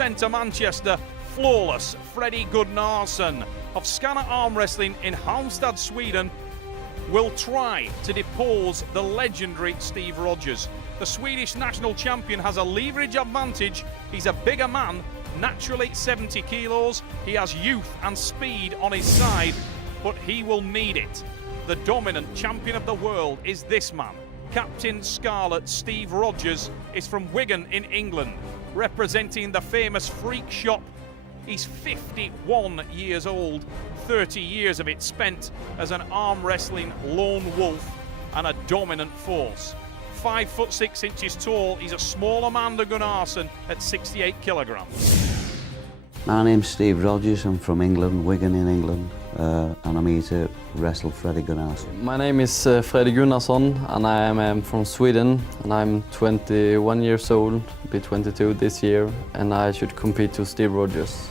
Centre, Manchester, flawless Freddie Gunarssen of Scanner Arm Wrestling in Halmstad, Sweden, will try to depose the legendary Steve Rogers. The Swedish national champion has a leverage advantage. He's a bigger man, naturally 70 kilos. He has youth and speed on his side, but he will need it. The dominant champion of the world is this man. Captain Scarlet Steve Rogers is from Wigan in England, representing the famous Freak Shop. He's 51 years old, 30 years of it spent as an arm wrestling lone wolf and a dominant force. 5'6" tall, he's a smaller man than Gunarssen at 68 kilograms. My name's Steve Rogers, I'm from England, Wigan in England, and I'm here to wrestle Freddie Gunarssen. My name is Freddie Gunnarsson and I am from Sweden and I'm 21 years old, be 22 this year, and I should compete to Steve Rogers,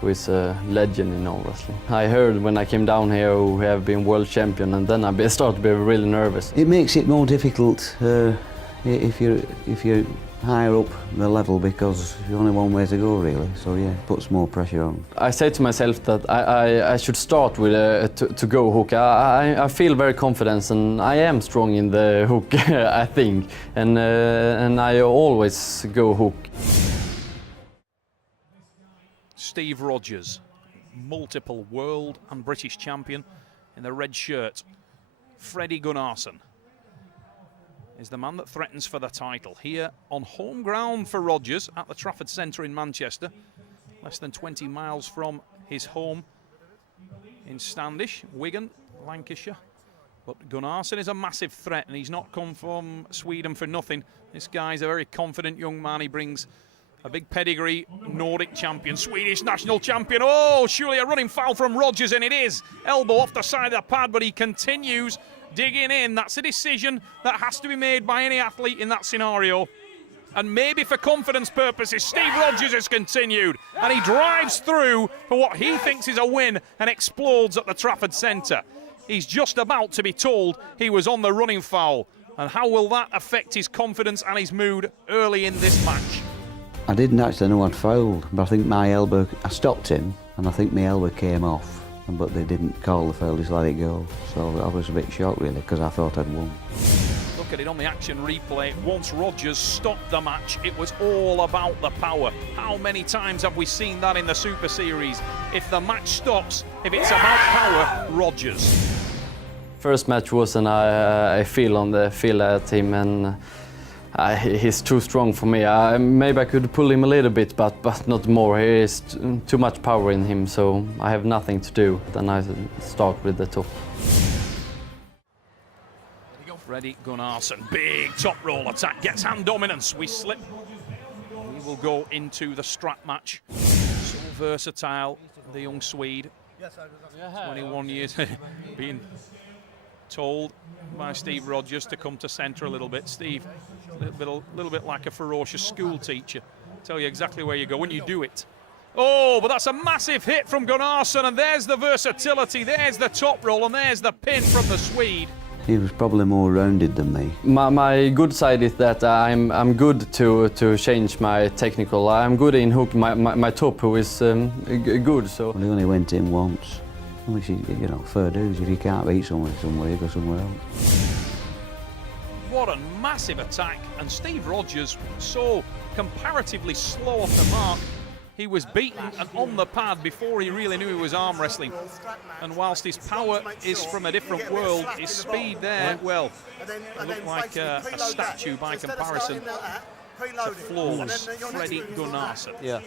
who is a legend in arm wrestling. I heard when I came down here who have been world champion, and then I started to be really nervous. It makes it more difficult if you're higher up the level, because there's only one way to go really, so yeah, it puts more pressure on. I say to myself that I should start with a to-go hook. I feel very confident and I am strong in the hook, I think, and I always go hook. Steve Rogers, multiple world and British champion in the red shirt. Freddie Gunarssen is the man that threatens for the title here on home ground for Rogers at the Trafford Centre in Manchester, less than 20 miles from his home in Standish, Wigan, Lancashire. But Gunarssen is a massive threat, and he's not come from Sweden for nothing. This guy's a very confident young man. He brings a big pedigree, Nordic champion, Swedish national champion. Oh, surely a running foul from Rogers, and it is. Elbow off the side of the pad, but he continues digging in. That's a decision that has to be made by any athlete in that scenario. And maybe for confidence purposes, Steve Rogers has continued, and he drives through for what he thinks is a win and explodes at the Trafford Centre. He's just about to be told he was on the running foul. And how will that affect his confidence and his mood early in this match? I didn't actually know I'd fouled, but I think my elbow, I stopped him, and I think my elbow came off, but they didn't call the foul, just let it go. So I was a bit shocked really, because I thought I'd won. Look at it on the action replay. Once Rogers stopped the match, it was all about the power. How many times have we seen that in the Super Series? If the match stops, if it's about power, Rogers. First match was, and I feel at him, and he's too strong for me. Maybe I could pull him a little bit, but not more. He is too much power in him, so I have nothing to do. Then I start with the top. Freddie Gunarssen, big top roll attack, gets hand dominance. We slip. We will go into the strap match. So versatile, the young Swede. 21 years, being told by Steve Rogers to come to centre a little bit. Steve, a little bit like a ferocious school teacher. Tell you exactly where you go when you do it. Oh, but that's a massive hit from Gunarssen, and there's the versatility, there's the top roll, and there's the pin from the Swede. He was probably more rounded than me. My good side is that I'm good to change my technical. I'm good in hook. My top who is good. So well, he only went in once. Which is, you know, fair dues. If you can't beat someone somewhere, you go somewhere else. What a massive attack, and Steve Rogers so comparatively slow off the mark. He was beaten and on the pad before he really knew he was arm wrestling. And whilst his power is from a different world, his speed there, well, it looked like a statue by comparison to flawless Freddie Gunarssen. Yeah.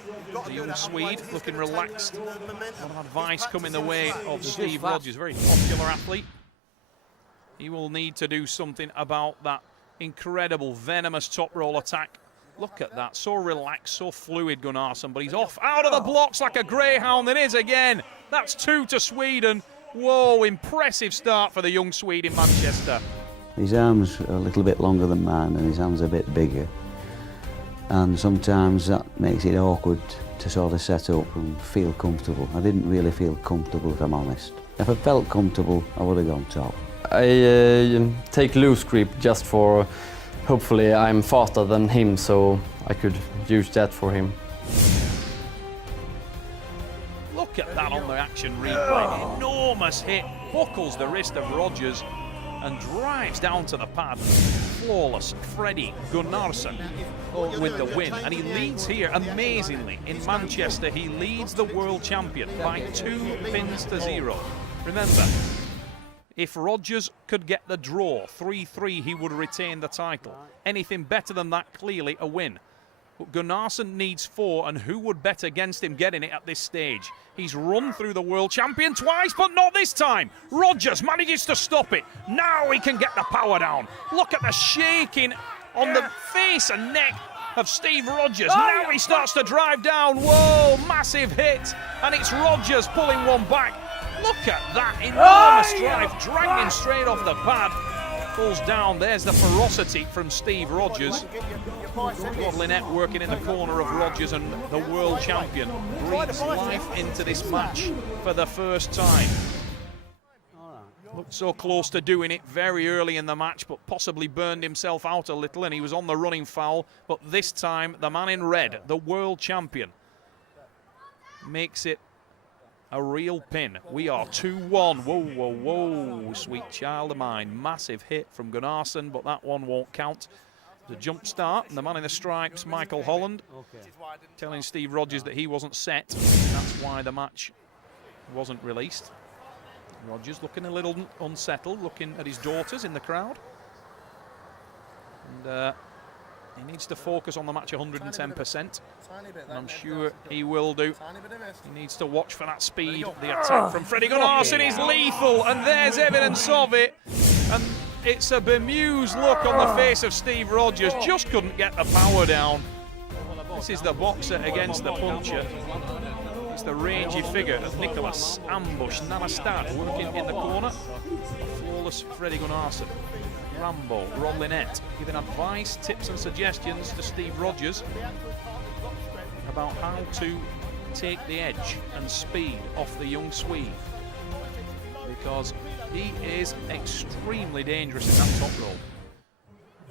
The young Swede looking relaxed. A lot of advice coming the way of Steve Rogers, very popular athlete. He will need to do something about that incredible, venomous top roll attack. Look at that, so relaxed, so fluid Gunarssen, but he's off out of the blocks like a greyhound. It is again. That's 2 to Sweden. Whoa, impressive start for the young Swede in Manchester. His arm's a little bit longer than mine and his hand's a bit bigger. And sometimes that makes it awkward to sort of set up and feel comfortable. I didn't really feel comfortable, if I'm honest. If I felt comfortable, I would have gone top. I take loose grip just for, hopefully I'm faster than him, so I could use that for him. Look at that on the action replay. Enormous hit, buckles the wrist of Rogers and drives down to the pad. Flawless Freddie Gunarssen with the win, and he leads here amazingly in Manchester. He leads the world champion by 2 pins to 0. Remember, if Rogers could get the draw 3-3, he would retain the title. Anything better than that, clearly a win. But Gunarssen needs 4, and who would bet against him getting it at this stage? He's run through the world champion twice, but not this time. Rogers manages to stop it. Now he can get the power down. Look at the shaking on the face and neck of Steve Rogers. Now he starts to drive down. Whoa, massive hit. And it's Rogers pulling one back. Look at that enormous drive, dragging straight off the pad. Pulls down. There's the ferocity from Steve Rogers. Rod Lynette working in the corner of Rogers, and the world champion breathes life into this match for the first time. Looked so close to doing it very early in the match, but possibly burned himself out a little, and he was on the running foul. But this time, the man in red, the world champion, makes it a real pin. We are 2-1. Whoa, whoa, whoa, sweet child of mine. Massive hit from Gunarssen, but that one won't count. The jump start, and the man in the stripes, Michael Holland, telling Steve Rogers that he wasn't set. That's why the match wasn't released. Rogers looking a little unsettled, looking at his daughters in the crowd. And he needs to focus on the match 110%. And I'm sure he will do. He needs to watch for that speed. The attack from Freddie Gunarssen is lethal, and there's evidence of it. And it's a bemused look on the face of Steve Rogers. Just couldn't get the power down. This is the boxer against the puncher. It's the rangy figure of Nicholas Ambush Nanastad working in the corner. Flawless Freddie Gunarssen. Rambo, Rod Lynette, giving advice, tips and suggestions to Steve Rogers about how to take the edge and speed off the young Swede, because he is extremely dangerous in that top roll.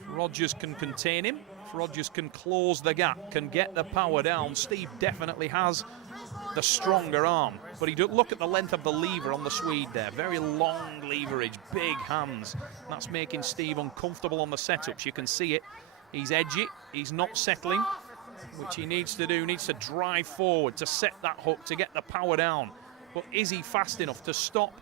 If Rogers can contain him, if Rogers can close the gap, can get the power down, Steve definitely has the stronger arm. But look at the length of the lever on the Swede there. Very long leverage, big hands. That's making Steve uncomfortable on the setups. You can see it. He's edgy. He's not settling, which he needs to do. He needs to drive forward to set that hook, to get the power down. But is he fast enough to stop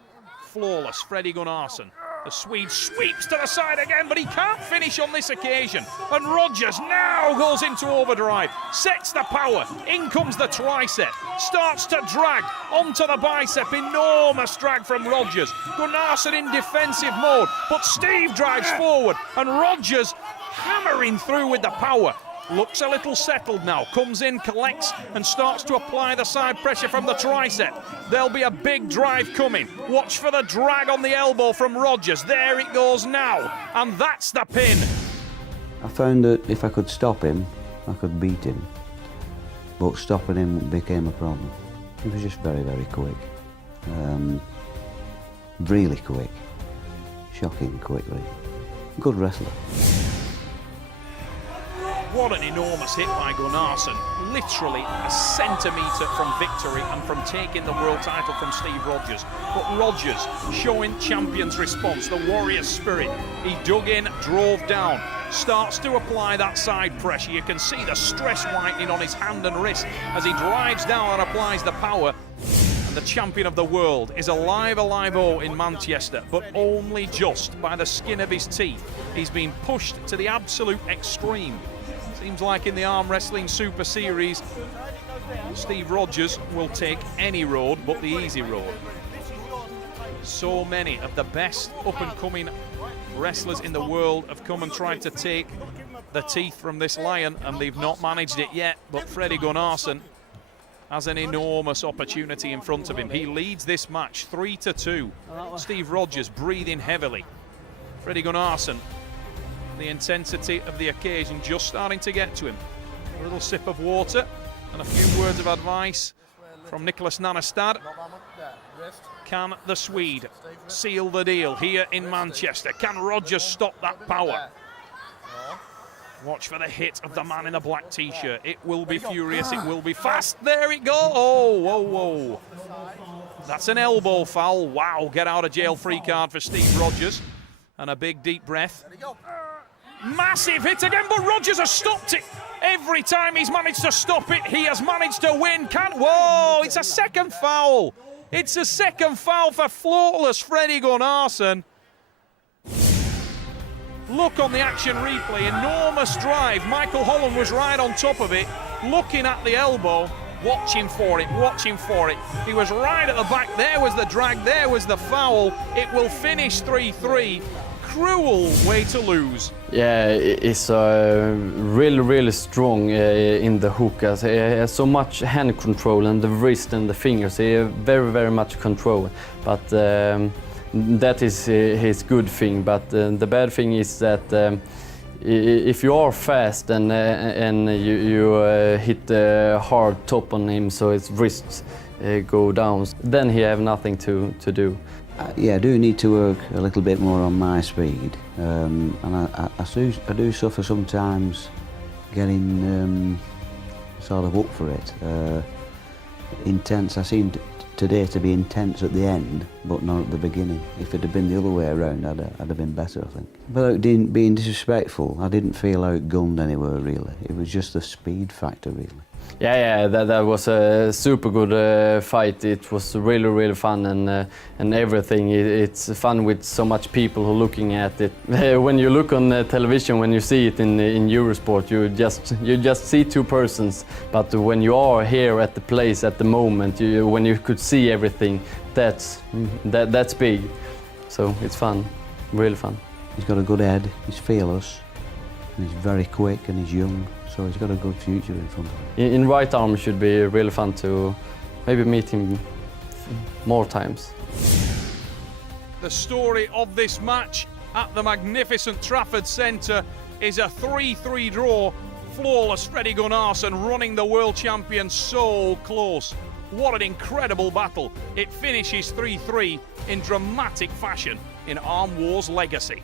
Flawless Freddie Gunarssen? The Swede sweeps to the side again, but he can't finish on this occasion. And Rogers now goes into overdrive, sets the power, in comes the tricep, starts to drag onto the bicep, enormous drag from Rogers. Gunarssen in defensive mode, but Steve drives forward, and Rogers hammering through with the power. Looks a little settled now, comes in, collects, and starts to apply the side pressure from the tricep. There'll be a big drive coming. Watch for the drag on the elbow from Rogers. There it goes now, and that's the pin. I found that if I could stop him, I could beat him. But stopping him became a problem. He was just very, very quick. Really quick. Shocking quickly. Good wrestler. What an enormous hit by Gunarssen. Literally a centimetre from victory and from taking the world title from Steve Rogers. But Rogers showing champion's response, the warrior spirit. He dug in, drove down, starts to apply that side pressure. You can see the stress whitening on his hand and wrist as he drives down and applies the power. And the champion of the world is alive in Manchester, but only just by the skin of his teeth. He's been pushed to the absolute extreme. Seems like in the Arm Wrestling Super Series, Steve Rogers will take any road but the easy road. So many of the best up-and-coming wrestlers in the world have come and tried to take the teeth from this lion, and they've not managed it yet. But Freddie Gunarssen has an enormous opportunity in front of him. He leads this match 3-2. Steve Rogers breathing heavily. Freddie Gunarssen, the intensity of the occasion just starting to get to him. A little sip of water and a few words of advice from Nicholas Nanastad. Can the Swede seal the deal here in Manchester? Can Rogers stop that power? Watch for the hit of the man in the black t-shirt. It will be furious, it will be fast. There it goes. Oh, whoa, whoa. That's an elbow foul. Wow, get out of jail free card for Steve Rogers. And a big deep breath. Massive hit again, but Rogers has stopped it. Every time he's managed to stop it, he has managed to win. Whoa, it's a second foul. It's a second foul for flawless Freddie Gunarssen. Look on the action replay, enormous drive. Michael Holland was right on top of it, looking at the elbow, watching for it, watching for it. He was right at the back, there was the drag, there was the foul. It will finish 3-3. Cruel way to lose. Yeah, it's really strong in the hook. He has so much hand control and the wrist and the fingers. He has very much control. But that is his good thing. But the bad thing is that if you are fast and you hit the hard top on him, so his wrists go down, then he have nothing to do. Yeah, I do need to work a little bit more on my speed, and I do suffer sometimes getting sort of up for it. Intense, I seemed today to be intense at the end, but not at the beginning. If it had been the other way around, I'd have been better, I think. Without being disrespectful, I didn't feel outgunned anywhere, really. It was just the speed factor, really. Yeah, that was a super good fight. It was really fun and everything. It's fun with so much people who are looking at it. When you look on television, when you see it in Eurosport, you just see two persons. But when you are here at the place at the moment, when you could see everything, that's big. So it's fun, really fun. He's got a good head. He's fearless, and he's very quick, and he's young. So he's got a good future in front of him. In right arm, it should be really fun to maybe meet him more times. The story of this match at the magnificent Trafford Centre is a 3-3 draw. Flawless Freddie Gunarssen running the world champion so close. What an incredible battle. It finishes 3-3 in dramatic fashion in Arm War's legacy.